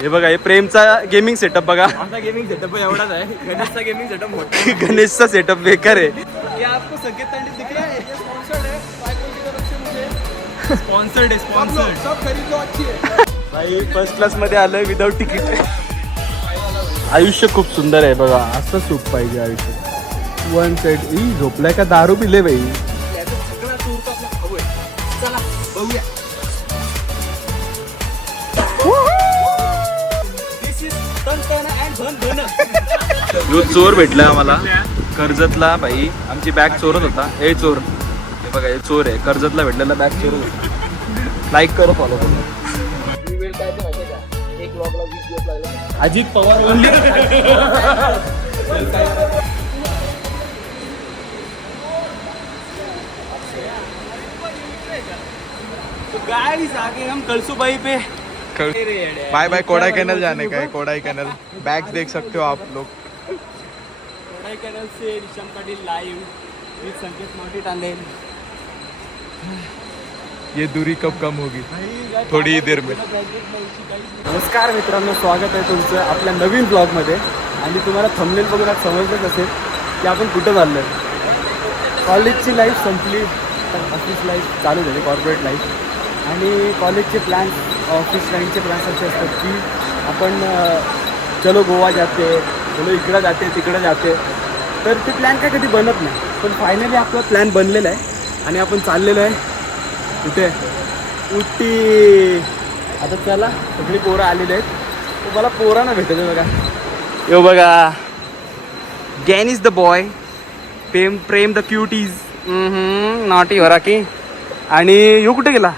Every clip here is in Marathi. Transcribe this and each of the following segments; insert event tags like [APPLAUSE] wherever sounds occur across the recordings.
हे बघा हे प्रेमचा गेमिंग सेटअप बघा. आमचा गेमिंग सेटअप एवढाच आहे. गणेशचा गेमिंग सेटअप मोठा गणेशचा सेटअप बेकार आहे. आपको संकेत तांडी दिख रहा है? ये स्पॉन्सर्ड है. फाइव की तरफ से मुझे? स्पॉन्सर्ड है सब लोग सब खरीद लो अच्छी है। भाई फर्स्ट क्लासमध्ये आलोय विदाउट तिकीट आयुष्य खूप सुंदर आहे बघा असं सुख पाहिजे आयुष्य. वन साइड ई झोपलाय का दारू पिले बाई? चला बघूया. जो चोर भेटला आम्हाला. कर्जतला भाई आमची बॅग चोरत होता. ए चोर. हे बघा हे चोर आहे. कर्जतला भेटलेला बॅग चोरत होता. लाईक करो फॉलो करो. अजित पवार ओनली गाइस आगे हम कलसुबाई पे. बाय बाय कोडाई कैनल जाने का है कोडाई कैनल बैग देख सकते हो आप लोग. कोडाईकॅनल से रिशम पाटील लाईव्ह विथ संकेत मोठी टांडेल ये दूरी कब कम होगी? थोडी ही देर में. नमस्कार मित्रांनो स्वागत आहे तुमचं आपल्या नवीन ब्लॉगमध्ये आणि तुम्हाला थंबनेल बघून आज समजलंच असेल की आपण कुठं चाललो आहे कॉलेजची लाईफ संपली. तर ऑफिस लाईफ चालू झाली कॉर्पोरेट लाईफ आणि कॉलेजचे प्लॅन ऑफिस लाईनचे प्लॅन्स असे असतात की आपण चलो गोवा जाते चलो इकडं जाते तिकडं जाते. तर ते प्लॅन काय कधी बनत नाही. पण फायनली आपला प्लॅन बनलेला आहे. आणि आपण चाललेलो आहे. कुठे? उटी आता चला सगळी पोरं आलेली आहेत. मला पोरांना भेटायचं बघा. यो बघा. गॅन is the boy Prem Prem the cuties naughty वराकी आणि यो कुठे गेला?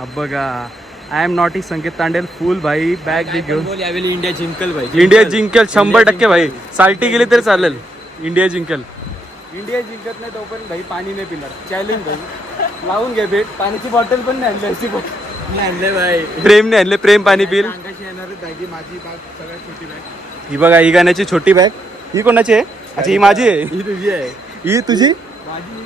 अब बघा. I am naughty Sanket Tandel full भाई बॅग बी घेऊन यावेळी इंडिया जिंकल पाहिजे इंडिया जिंकेल शंभर टक्के भाई. साल्टी गेली तरी चालेल इंडिया जिंकेल इंडिया जिंकत नाही तोपर्यंत भाई पाणी नाही पिणार चॅलेंज भाई. लावून घे भेट पाण्याची बॉटल पण नाही आणली अशी नाही आणले भाई. प्रेमने आणले प्रेम पाणी पिल. अंगाशी येणार बॅगी माझी बॅग सगळ्यात छोटी बॅग ही बघा ही गाण्याची छोटी बॅग ही कोणाची आहे? अच्छा ही माझी आहे. ही तुझी आहे. ही तुझी? माझी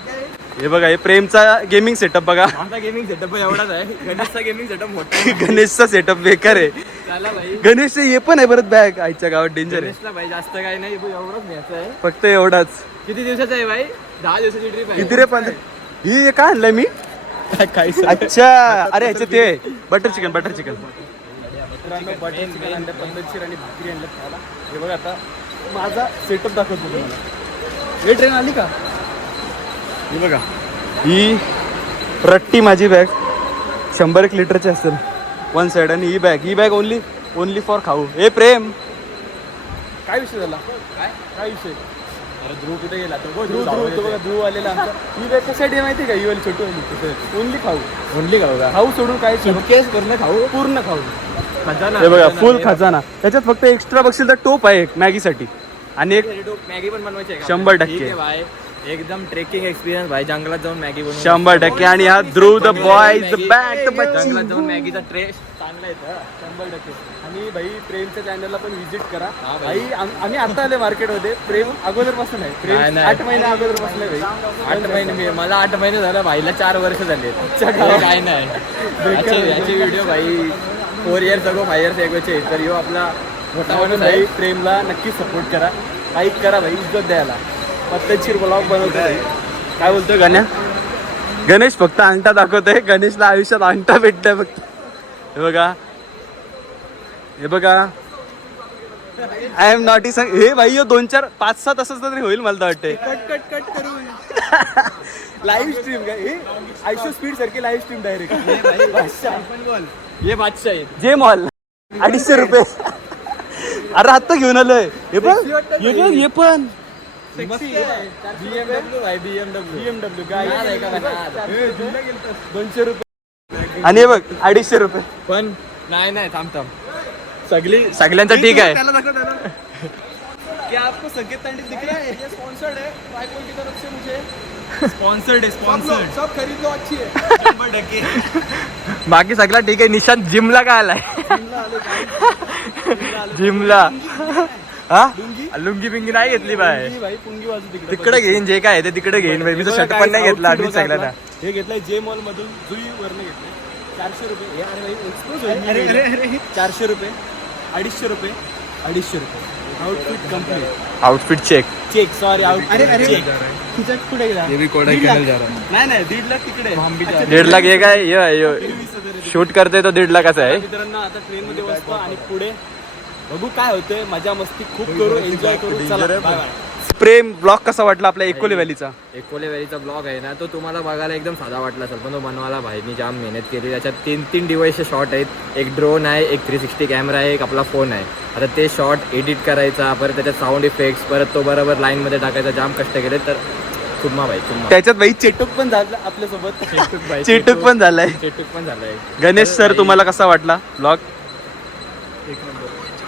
ही काय बघा हे प्रेमचा गेमिंग सेटअप बघा. आमचा गेमिंग सेटअप एवढाच आहे. गणेशचा गेमिंग सेटअप मोठा गणेशचा सेटअप बेकार आहे. गणेश हे पण आहे परत बॅग आईच्या गावात डेंजर आहे. भाई जास्त काही नाही एवढंच न्यायचं आहे. फक्त एवढाच. किती दिवसाचं आहे भाई? दहा दिवसाची ट्रिप आहे. किती रे पण ही काय आणलंय मी. काही अच्छा. अरे ह्याचे ते butter chicken butter chicken butter chicken आणलं पद्धतशीर आणि भाकरी आणलं खायला हे बघा आता माझा सेटअप दाखवतो हे ट्रेन आली का? ही बघा. ही रट्टी माझी बॅग शंभर एक लिटरची असेल. वन साईड आणि ही बॅग ही बॅग ओनली ओनली फॉर खाऊ. हे प्रेम. काय विषय झाला? काय काय विषय? अरे ध्रुव कुठे गेला? तो ध्रुव ध्रुव तो बघा ध्रुव आलेला आमचा. ही बॅग कशासाठी माहिती का? ही वाली छोटी वाली. ओनली खाऊ. ओनली खाऊ का? खाऊ सोडून काय खाऊ? पूर्ण खाऊ. खजाना हे बघा फुल खजाना. त्याच्यात फक्त एक्स्ट्रा बघशील तर टोप आहे एक मॅगीसाठी. आणि एक मॅगी पण बनवायची आहे का? शंभर? टक्के. एकदम ट्रेकिंग एक्सपिरियन्स भाई जंगलात जाऊन मॅगी बनवून शंभर टक्के. आणि हा Dhruv the boy the back the जंगलात जाऊन मॅगीचा ट्रेस चांगला येतं शंभर टक्के. आणि भाई प्रेमच्या चॅनलला पण व्हिजिट करा. हा भाई. भाई आम- आम्ही आता आले मार्केटमध्ये प्रेम अगोदरपासून आहे. नाही, प्रेम नाही. आठ महिने अगोदरपासून आहे भाई. आठ महिने मी मला आठ महिने झालं. भाईला चार वर्ष झाले काय नाही. याचे याचे व्हिडिओ भाई four years ago five years एगोचे तर ह्यो आपला मोठा भाई प्रेमला नक्की सपोर्ट करा. लाईक करा भाई. इज्जत द्यायला. पद्धतशीर ब्लॉग बनवतो. भाई. काय बोलतोय गाण्या? गणेश फक्त अंगठा दाखवतोय. गणेशला आयुष्यात अंगठा भेटतोय फक्त. हे बघा. हे बघा. आय एम नॉट सांग हे भाई ह्यो दोन चार पाच सात असंच तरी होईल मला तर वाटते कट कट कट करू लाईव्ह स्ट्रीम काय? हे? आयशो स्पीड सारखी लाईव्ह स्ट्रीम डायरेक्ट हे बादशाह. जे मॉल अडीचशे रुपये. अरे आत्ता घेऊन आलोय. हे पण? हे हे पण. दोनशे रुपये. आणि हे बघ अडीचशे रुपये. पण नाही नाही थांब थांब. सगळी सगळ्यांचं ठीक आहे. त्याला दाखव त्याला क्या आपको संकेत तांडी दिख रहा है? ये स्पॉन्सर्ड है. फाइव की तरफ से मुझे. स्पॉन्सर्ड आहे सब लोग सब खरीद लो अच्छी है. बाकी सगळा ठीक आहे. निशांत जिमला काय आलाय? जिमला हा? लुंगी? बिंगी नाही घेतली बाय. भाई पुंगी बाजू तिकडे. तिकडे घेईन जे काय आहे ते तिकडे घेईन बाई. मी तर शर्ट पण नाही घेतला आधीच सगळ्यांना हे घेतलंय जे मॉल मधून जुई वरनं घेतलंय. चारशे रुपये. हे अरे. चारशे रुपये अडीचशे रुपये अडीचशे रुपये. Outfit complete outfit check check sorry out अरे कुठे गेला? है. नाही नाही दीड लाख तिकडे दीड लाख हे काय. शूट करते तो दीड लाखाचा आहे. मित्रांनो आता ट्रेन मध्ये बसतो आणि पुढे बघू काय होतंय. मजा मस्ती खूप करू एन्जॉय करू. चला bye bye. प्रेम ब्लॉग कसा वाटला आपल्या एकोले व्हॅलीचा? एकोले व्हॅलीचा ब्लॉग आहे ना तो तुम्हाला बघायला एकदम साधा वाटला असेल. पण तो बनवायला भाईनी जाम मेहनत केली. त्याच्यात तीन तीन डिवाइसचे शॉट आहेत. एक ड्रोन आहे एक थ्री सिक्स्टी कॅमेरा आहे एक आपला फोन आहे. आता ते शॉट एडिट करायचा परत त्याच्यात साऊंड इफेक्ट्स परत तो बरोबर लाईनमध्ये टाकायचा जाम कष्ट केले. तर चुम्मा भाई चुम्मा. त्याच्यात भाई चेट चेटूक पण झालं आपल्यासोबत. चेटूक भाई चेटूक पण झालाय. चेटूक पण झालाय. गणेश सर तुम्हाला कसा वाटला ब्लॉग?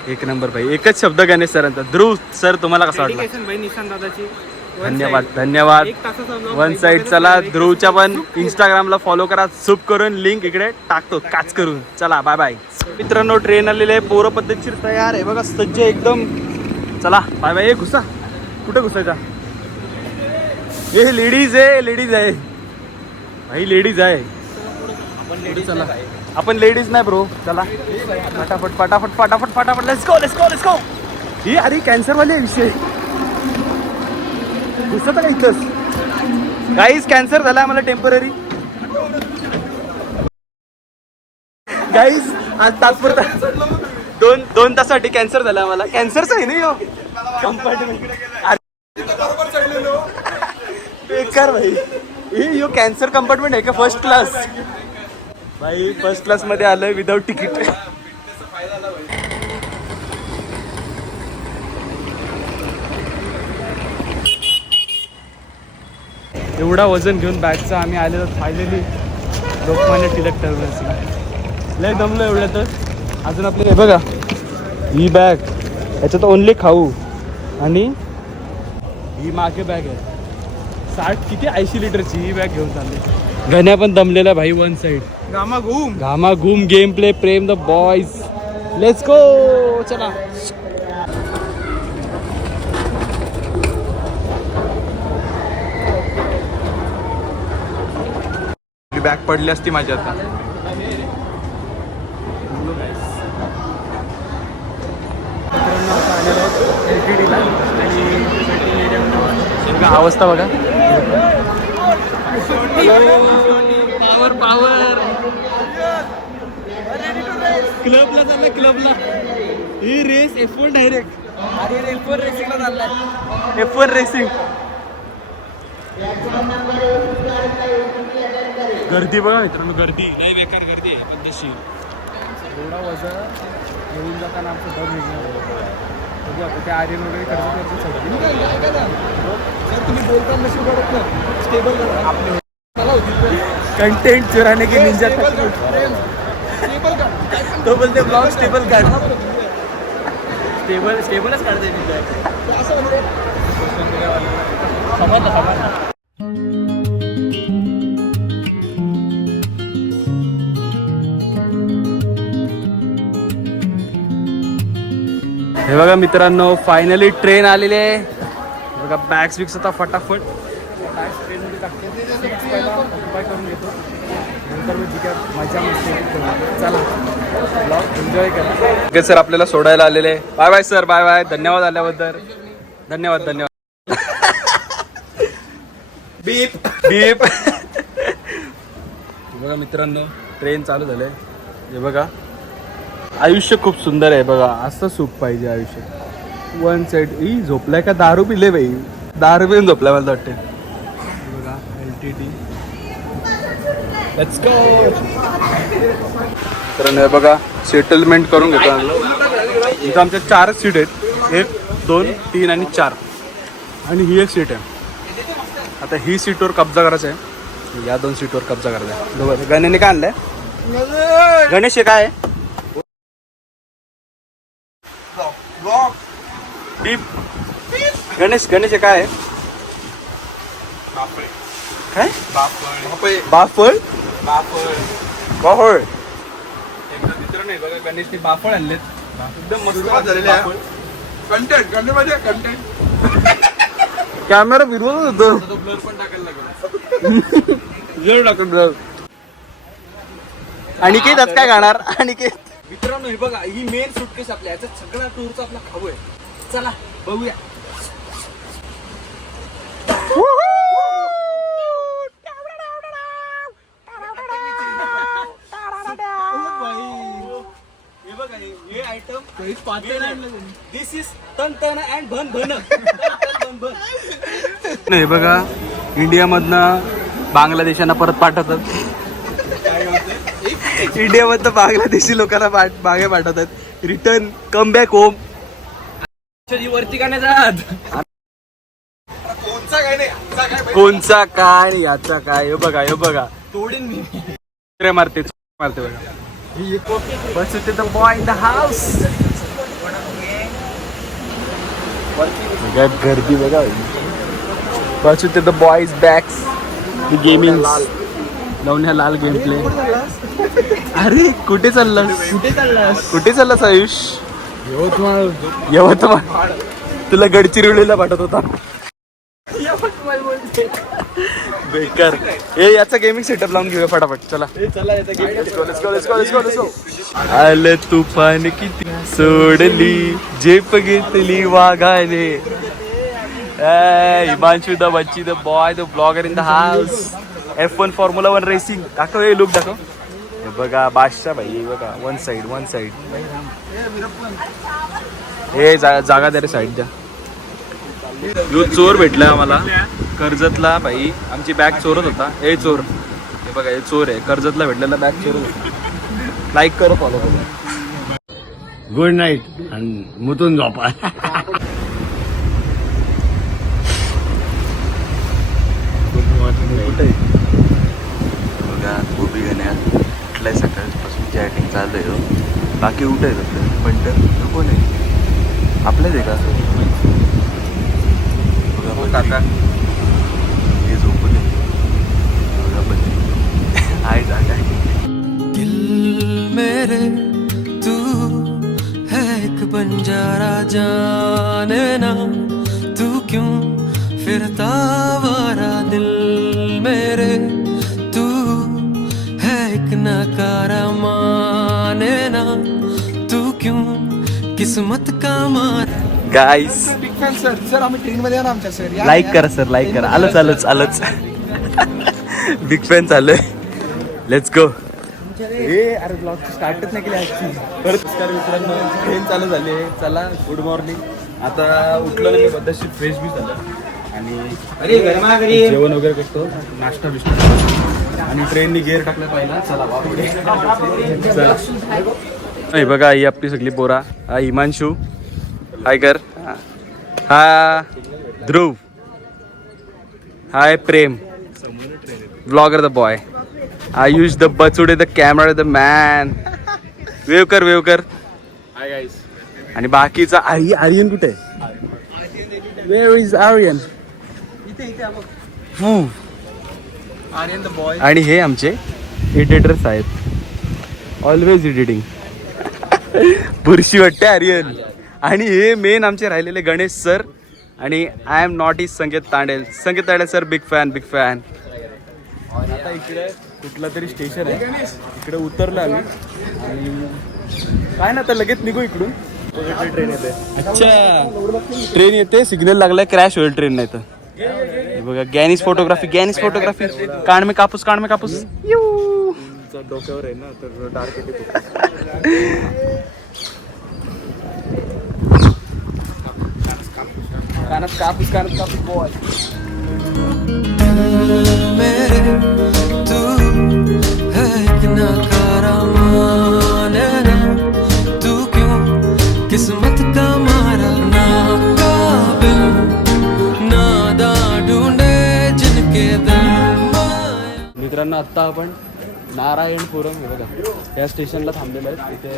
एक नंबर भाई. एकच शब्द गणेश सरांचा. ध्रुव सर तुम्हाला कसा वाटला? भाई निशांत दादाची. One धन्यवाद. धन्यवाद. एक तासाचा vlog वन भाई साईड चला. ध्रुवच्या पण इंस्टाग्रामला फॉलो करा. सुप करून लिंक इकडे टाकतो काच करून. चला बाय बाय मित्रांनो ट्रेन आलेले आहे पोरं पद्धतशीर तयार आहे. बघा सज्ज एकदम. चला बाय बाय ए घुसा. कुठे घुसायचा? हे लेडीज आहे लेडीज आहे. भाई लेडीज आहे. चला. आपण लेडीज नाही ब्रो चला. फटाफट फटाफट फटाफट फटाफट let's go let's go let's go ही अरे कॅन्सर वाले विषय. घुसत का इथंच? गाईज कॅन्सर झाला मला टेंपररी गाईज आज तात्पुरता दोन दोन तासासाठी कॅन्सर झाला आम्हाला. कॅन्सरचा आहे ना कंपार्टमेंट बेकार भाई. हे यो कॅन्सर कंपार्टमेंट आहे का? फर्स्ट क्लास भाई फर्स्ट क्लासमध्ये आलोय विदाऊट तिकीट एवढा वजन घेऊन बॅगचा आम्ही आलेलो फायनली लोकमान्य टिळक टर्मिनस लय दमलो एवढं तर. अजून आपले हे बघा. ही बॅग याच्यात ओनली खाऊ. आणि ही मागे बॅग आहे. साठ किती ऐंशी लिटरची ही बॅग घेऊन चालली गण्या पण दमलेला भाई वन साईड गामा घूम. घामा घूम game play Prem the boys let's go चला. बॅग पडली असती माझ्या आता. अवस्था बघा. पावर पावर क्लबला चाललाय क्लबला. ही रेस एफ वन डायरेक्ट अरे एफ वन रेसिंगला चाललाय. एफ वन रेसिंग गर्दी बघा मित्रांनो गर्दी. लय बेकार गर्दी आहे पद्धतशीर एवढा वजन घेऊन जाताना आमचं दम निघणार बघू आता ते आर्यन वगैरे खर्च करतो सर तुम्ही बोलताना नशीब करत ना स्टेबल करा आपले मला होती कंटेंट चुराने की निंजा तो बोलते ब्लॉग स्टेबल काढ. स्टेबल स्टेबलच काढते असं हे बघा मित्रांनो फायनली ट्रेन आलेली आहे. बघा बॅग्स बिग्स आता फटाफट. नंतर मी मजा मस्ती. चला. ब्लॉग एन्जॉय करा ओके सर आपल्याला सोडायला आलेले bye bye sir bye bye धन्यवाद आल्याबद्दल. धन्यवाद धन्यवाद. [LAUGHS] बीप बीप [LAUGHS] बघा मित्रांनो ट्रेन चालू झालंय. हे बघा. आयुष्य खूप सुंदर आहे बघा. असं सुख पाहिजे आयुष्य. वन साइड ई झोपलाय का? दारू पिले बाई. दारू पिऊन झोपलाय मला वाटते बघा L T T Let's go! मित्रांनो हे बघा सेटलमेंट करून घेतो आम्ही. इथं आमच्या चारच सीट आहेत. एक दोन तीन आणि चार. आणि ही एक सीट आहे. आता ही सीटवर कब्जा करायचा आहे. या दोन सीटवर कब्जा करायचा आहे. बरोबर गणेशने काय आणलंय? गणेश हे काय डीप गणेश गणेश हे काय आहे? काय? बापय बाफळ? बापय बाफळ. नाही बघा गणेशने बाफळ आणलेत. एकदम मस्त सुरुवात झालेली आहे. कंटेंट कंटेंट म्हणजे कंटेंट कॅमेरा फिरवत होतो तो. ब्लर पण टाकायला लागेल. जर जाऊ. अनिकेत आज काय गाणार अनिकेत. मित्रांनो हे बघा ही मेन सुटकेस आपल्या याच्यात सगळा टूरचा आपला खाऊ आहे. चला बघूया बघा हे- हे आयटम दिस इज तन तन अँड भन भन भन भन हे बघा इंडियामधनं बांगलादेशांना परत पाठवतात. इंडियामधनं बांगलादेशी लोकांना मागे पाठवतात. रिटर्न कम बॅक होम वरती का नाही जात? कोणचा काय नाही याचा काय हे बघा हे बघा. तोडीन मी. मारते मारते बघा. बस the boy in the house गर्दी बघा. बस द बॉयज बॅक्स द गेमिंग नवन्या लाल. गेम प्ले अरे कुठे चाललास? कुठे चाललास? कुठे चाललास आयुष? यवतमाळ. यवतमाळ. तुला गडचिरोलीला पाठवत होता. बेकार. हे याचा गेमिंग सेटअप लावून घेऊया फटाफट. चला. आलं तुफान किती सोडली झेप घेतली वाघाने. हिमांशू द बच्ची the boy the blogger in the house F one formula one racing दाखव हे लुक दाखव. बघा बादशाह भाई हे बघा वन साइड वन साइड हे जागा दे रे साईड द्या यो चोर भेटला आम्हाला. कर्जतला भाई आमची बॅग चोरत होता. हे चोर. हे बघा हे चोर आहे. कर्जतला भेटलेला बॅग चोरत होता. लाईक करो फॉलो करो. गुड नाईट आणि मुतून झोपा. बघा गोबी सकाळपासून चॅटिंग चालू आहे हो. बाकी उठ आहेत आपलं पण तर कोण आहे आपल्याच आहे का? काका? हे झोपले आहे जागा। दिल मेरे तू है एक बंजारा जाने ना। तू क्यों फिरता वारा दिल मेरे? तू है एक नकारा माने ना। तू क्यों किस्मत का मारा? Guys big fan sir sir आम्ही ट्रेन मध्ये ना आमच्या सर या, लाईक या. करा सर लाईक करा. आलंच आलंच आलंच. बिग फॅन चालू लेट्स गो हे अरे ब्लॉग स्टार्टच नाही केली आजची परत नमस्कार मित्रांनो. ट्रेन चालू झाली आहे. चला गुड मॉर्निंग आता उठलो मी बद्दशी फ्रेश बी झालं. आणि जेवण वगैरे करतो. नाश्ता बिष्टा आणि ट्रेननी गेअर टाकला पहिला. चला बापरे [LAUGHS] चला. नाही बघा ही आपली सगळी पोरा. हिमांशू. हाय कर हा Dhruv hi Prem blogger the boy Ayush the बचुडे the camera the man wave कर वेव कर आणि बाकीचा आई आर्यन कुठे? Is Aryan Aryan the boy आणि हे आमचे एडिटर्स आहेत ऑलवेज एडिटिंग बुरशी वाटते आर्यन. आणि हे मेन आमचे राहिलेले गणेश सर आणि I am not is Sanket Tandel. Sanket Tandel sir big fan big fan आता इकडे कुठलं तरी स्टेशन आहे. इकडे उतरलो आम्ही. आणि काय ना आता लगेच निघू इकडून. ट्रेन येते. अच्छा. ट्रेन येते सिग्नल लागलाय क्रॅश होईल ट्रेन नाही तर. हे बघा गॅनिस फोटोग्राफी गॅनिस फोटोग्राफी कान में कापूस कान में कापूस. डोक्यावर आहे ना तर डार्क कानात [LAUGHS] कापूस कानात कापूस बॉय मेरे तू है एक नकारा माने ना तू क्यों किस्मत का मारा ना काबिल नादा ढूंढे जिनके दिल माया मित्रांनो आत्ता आपण नारायणपुरम हे बघा या स्टेशनला थांबलेलो आहे इथे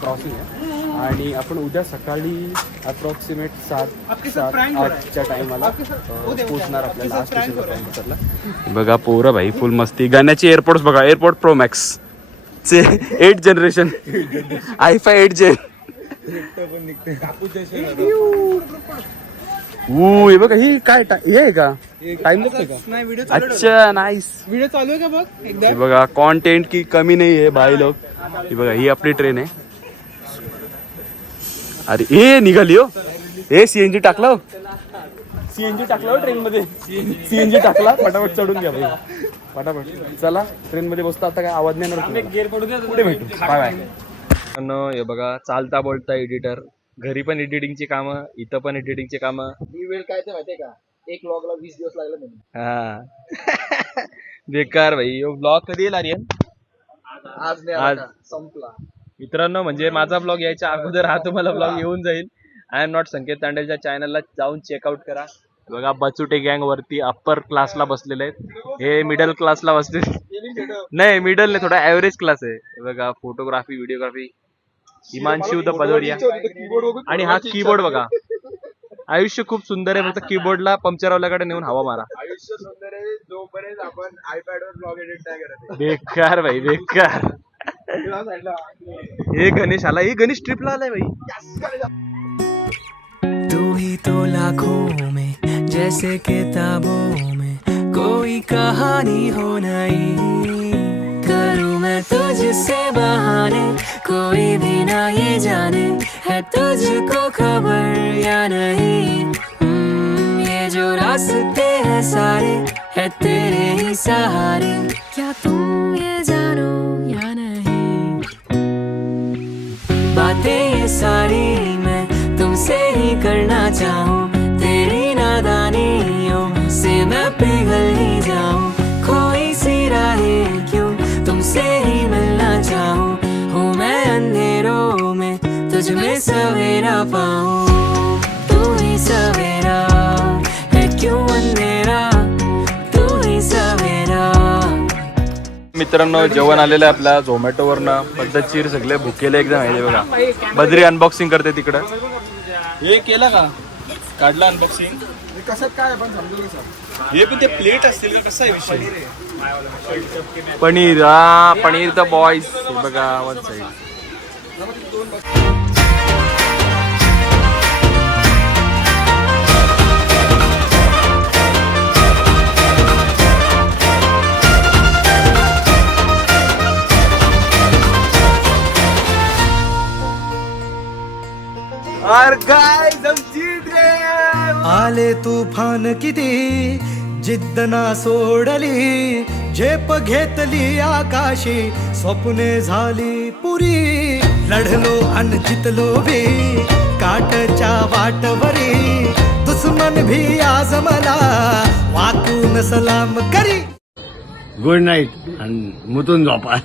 क्रॉसिंग आहे. आणि आपण उद्या सकाळी अप्रॉक्सिमेट सात सात आठच्या टायमाला पोहोचणार आपल्या लास्ट स्टेशनला बघा पोरं भाई फुल मस्ती. गाण्याचे एअरपोर्ट्स बघा एअरपोर्ट प्रो मॅक्स चे eight generation I five eight जे ऊ हे बघा ही काय टा- हे आहे का? टाइम आहे का? नाही व्हिडिओ अच्छा नाईस व्हिडिओ चालू आहे का बघ? एकदा. हे बघा कॉन्टेंट की कमी नाही आहे भाई लोक. हे बघा ही आपली ट्रेन आहे. अरे ए निघाली हो. ए सीएनजी टाकला सीएनजी टाकला ट्रेन मध्ये सीएनजी टाकला फटाफट चढून घ्या भाई फटाफट चला ट्रेन मध्ये बसतो आता काय आवाज नाही येणार भेटू? Bye bye. हे बघा चालता बोलता एडिटर घरी पण एडिटिंगची कामं इथं पण एडिटिंगची कामं. ही वेळ काय ते माहितीये का? एक लॉगला वीस दिवस लागले म्हणून. हा. [LAUGHS] बेकार भाई. ब्लॉग कधी येईल आर्यन आज नाही आज. आला का? संपला. मित्रांनो म्हणजे माझा ब्लॉग यायच्या अगोदर हा तुम्हाला ब्लॉग येऊन जाईल. आय एम नॉट संकेत तांडेच्या चॅनलला जाऊन चेकआउट करा. बघा बचुटे गँग वरती अप्पर क्लासला बसलेले आहेत. हे मिडल क्लासला बसले नाही मिडल नाही थोडा ऍव्हरेज क्लास आहे. बघा फोटोग्राफी व्हिडिओग्राफी हिमांशू द पदोरिया आणि हा कीबोर्ड बघा. आयुष्य खूप सुंदर आहे फक्त कीबोर्डला पंक्चरवाल्याकडे नेऊन हवा मारा. आयुष्य सुंदर आहे जोपर्यंत आपण आयपॅड वर ब्लॉग एडिट नाही करत बेकार भाई बेकार. हे. गणेश आला हे गणेश ट्रिपला आलाय भाई. तू ही तो लाखों में जैसे किताबों में कोई कहानी हो नहीं। करूँ तुझसे बहाने कोई भी ना ये जाने है तुझको खबर या नहीं। ये जो रास्ते हैं सारे है तेरे ही सहारे। क्या तुम ये जानो या नहीं? बातें ये सारी मैं तुमसे ही करना चाहूँ तेरी नादानियों से मैं पिघल ही जाऊँ। तुझ में सवेरा पाऊँ तू ही सवेरा है क्यों अंधेरा तू ही सवेरा मित्रांनो जेवण आलेलं आहे आपल्या झोमॅटोवरनं पद्धतशीर सगळे भुकेले एकदम आहे बघा. बद्री अनबॉक्सिंग करते तिकडं. हे केलं का? काढलं अनबॉक्सिंग कसं काय आपण समजू सर हे पण ते प्लेट असतील का? कसा आहे विषय? पनीर हा पनीर द बॉईज बघा वन साईड आले तुफान किती? जिद्द ना सोडली. झेप घेतली आकाशी. स्वप्ने झाली पुरी. लढलो अन जितलो बी. काटच्या वाटवरी. दुश्मन भी आज मला वाकून सलाम करी. गुड नाईट आणि मुतून झोपा.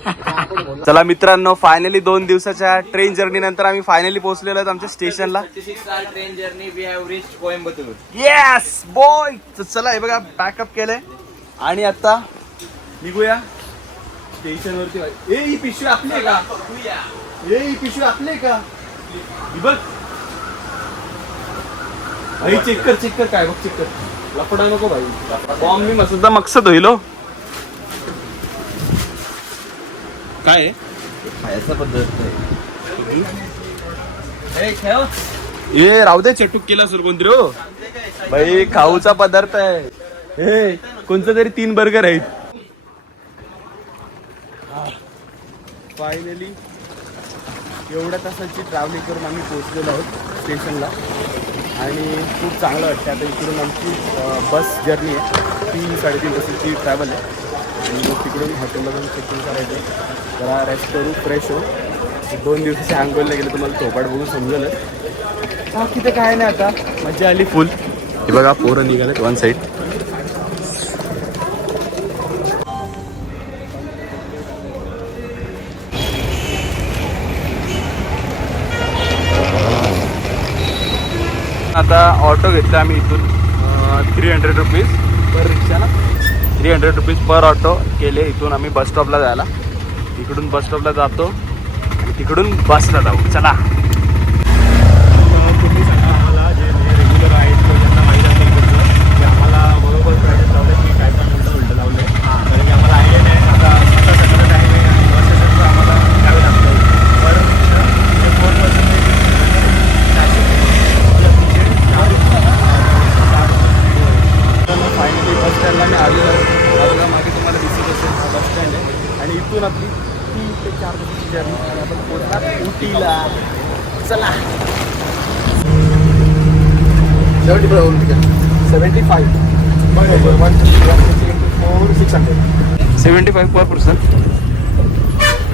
चला मित्रांनो फायनली दोन दिवसाच्या ट्रेन जर्नी नंतर आम्ही फायनली पोहोचलेलो आहोत आमच्या स्टेशनला train journey we have reach Coimbatore yes boy तर चला हे बघा बॅकअप केलंय. आणि आता निघूया. स्टेशन वरती ए ही पिशवी आपली आहे का? ए ही पिशवी आपली आहे का? ही बघ. भाई चेक कर चेक कर. काय बघ चेक कर. लपडा नको भाई. बॉम्ब मी मस्त मकसद होईल हो. काय आहे? खायचा पद्धत ए राहू दे चटूक केला सुरू कोणतरी हो भाई खाऊचा पदार्थ आहे. हे कोणतं तरी तीन बर्गर आहेत. फायनली एवढ्या तासाची ट्रॅव्हलिंग करून आम्ही पोहोचलेलो आहोत स्टेशनला आणि खूप चांगलं वाटतं आता इकडून आमची बस जर्नी आहे. तीन साडेतीन तासाची ट्रॅव्हल आहे. आणि मग तिकडून हॉटेलला जाऊन चेकिंग करायचं. जरा रेस्ट करू फ्रेश हो दोन दिवसाच्या आंघोळला गेलं तुम्हाला चौपाट बघून समजलं. बाकी तर काय नाही आता. मजा आली फुल हे बघा पोरं निघालेत वन साईड आता ऑटो घेतला आम्ही इथून थ्री हंड्रेड रुपीज पर रिक्षाला three hundred rupees per auto केले. इथून आम्ही बस स्टॉपला जायला. इकडून बस स्टॉपला जातो. आणि तिकडून बसला जाऊ. चला. चला. Seventy five seventy five one four six hundred seventy five per person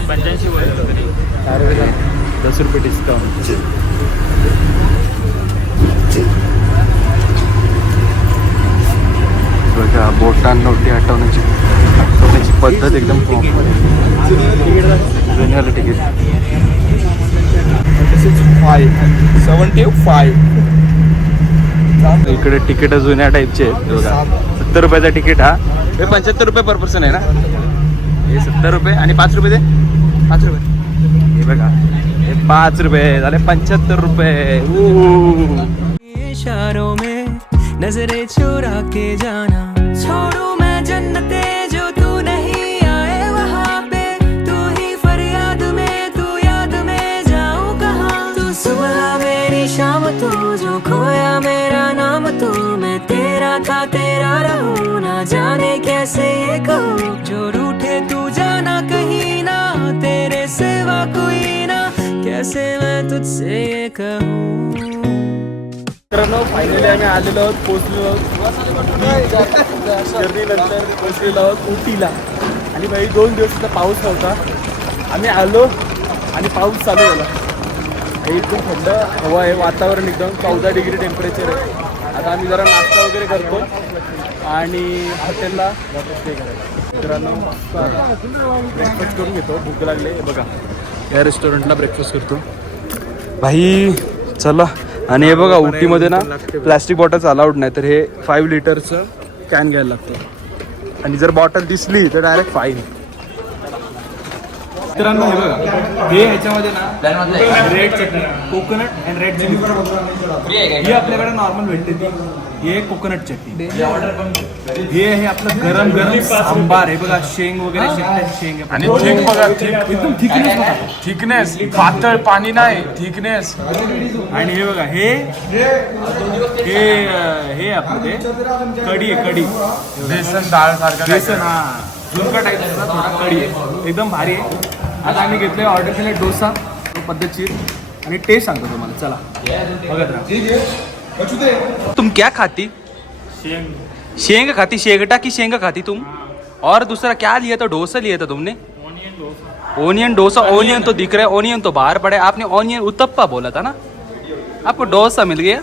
पंच्याऐंशी दस रुपये डिस्काउंट बघा बोटांवरती आठवण्याची हटवण्याची पद्धत एकदम कॉमन आहे. तिकीट सेवन्टी फाईव्ह इकडे तिकीट जुन्या टाईपचे आहेत बघा. सत्तर रुपयाचा तिकीट हा. हे पंच्याहत्तर रुपये पर पर्सन आहे ना? हे सत्तर रुपये आणि पाच रुपये दे. पाच रुपये. हे बघा. हे पाच रुपये झाले पंच्याहत्तर रुपये. इशारों में नजरें चुरा के जाना। छोड़ू था हूँ ना जाने कैसे ये कहूँ? जो रूठे तू जाना कहीं ना। तेरे सिवा कोई ना। कैसे मैं तुझसे ये कहूँ? मित्रांनो फायनली आम्ही आलेलो आहोत पोचलेलो आहोत. जर्नीनंतर पोचलेलो आहोत उटीला आणि भाई दोन दिवस तिथं पाऊस नव्हता. आम्ही आलो आणि पाऊस चालू झाला. एकदम थंड हवा आहे वातावरण एकदम चौदा डिग्री टेम्परेचर आहे. आता आम्ही जरा नाश्ता वगैरे करतो. आणि हॉटेलला स्टे करायला मित्रांनो ब्रेकफास्ट करून घेतो. भूक लागले हे बघा या रेस्टॉरंटला ब्रेकफास्ट करतो. भाई चला. आणि हे बघा उटीमध्ये ना प्लॅस्टिक बॉटल्स अलाउड नाही तर हे फाईव्ह लिटरचं कॅन घ्यायला लागतं. आणि जर बॉटल दिसली तर डायरेक्ट फाईन मित्रांनो हे बघा. हे ह्याच्यामध्ये ना red chutney coconut and red chilli ही आपल्याकडे नॉर्मल भेटते ती. हे कोकोनट चटणी. हे आहे आपलं गरम गरम सांबार. हे बघा शेंग वगैरे शेंग आहे. आणि थिक बघा थिक एकदम थिकनेस बघा. थिकनेस. पातळ पाणी नाही थिकनेस. आणि हे बघा हे हे हे आपलं ते कढी आहे कढी. बेसन डाळ सारखं बेसन हा. झुणका टाईपचा थोडा कढी आहे. एकदम भारी आहे. आता आम्ही घेतले ऑर्डर केले डोसा पद्धतशीर. आणि टेस्ट सांगतो तुम्हाला. चला. बघत राहा. तुम क्या खाती? शेंग। खाती? शेंगटा की शेंग खाती तुम? और दूसरा क्या लिया था? डोसा लिया था तुमने? ओनियन डोसा। ओनियन तो दिख रहा है ओनियन तो बाहर पड़े। आपने ओनियन उत्तप्पा बोला था ना? आपको डोसा मिल गया?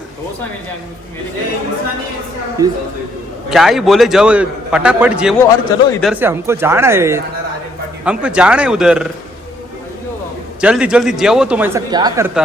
क्या ही बोले जब फटाफट जेवो और चलो इधर से हमको जाना है। हमको जाना है उधर। जल्दी जल्दी जेवो तुम ऐसा क्या करता?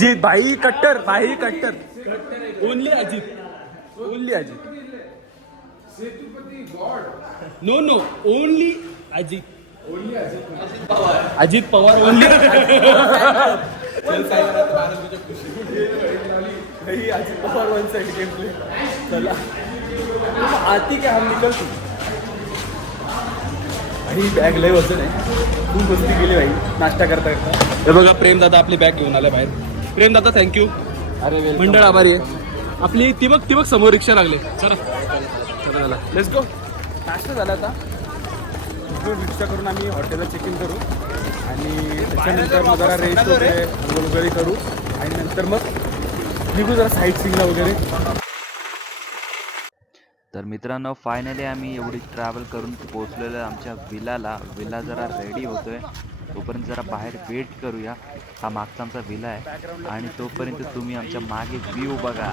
अजित भाई कट्टर भाई कट्टर. Only Ajit only Ajit no no only Ajit Ajit Pawar only Ajit Pawar one side game play चला. आती क्या हम निकल भाई बॅग लय वजन आहे. खूप मस्ती केली भाई. नाश्ता करता करता. हे बघा प्रेम दादा आपली बॅग घेऊन आले बाहेर. प्रेम दादा थँक्यू अरे मंडळ आभारी आहे. आपली तिबक तिबक समोर रिक्षा लागले. चला. चला चला लेट्स गो नाश्ता झाला आता. रिक्षा करून आम्ही हॉटेलला चेक इन करू. आणि त्याच्यानंतर मग जरा रेस्ट वगैरे वगैरे करू. आणि नंतर मग निघू जरा साईट सिंगला वगैरे. तर मित्रांनो फायनली आम्ही एवढी ट्रॅव्हल करून पोहोचलेलो आमच्या विलाला. विला जरा रेडी होतोय. तोपर्यंत जरा बाहेर वेट करूया. हा मागचा आमचा विला आहे. आणि तोपर्यंत तुम्ही आमच्या मागे व्ह्यू बघा.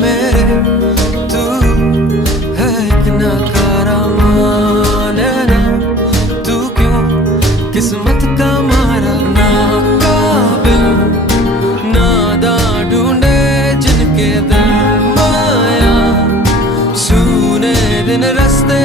मेरे तू है ना दिन रस्ते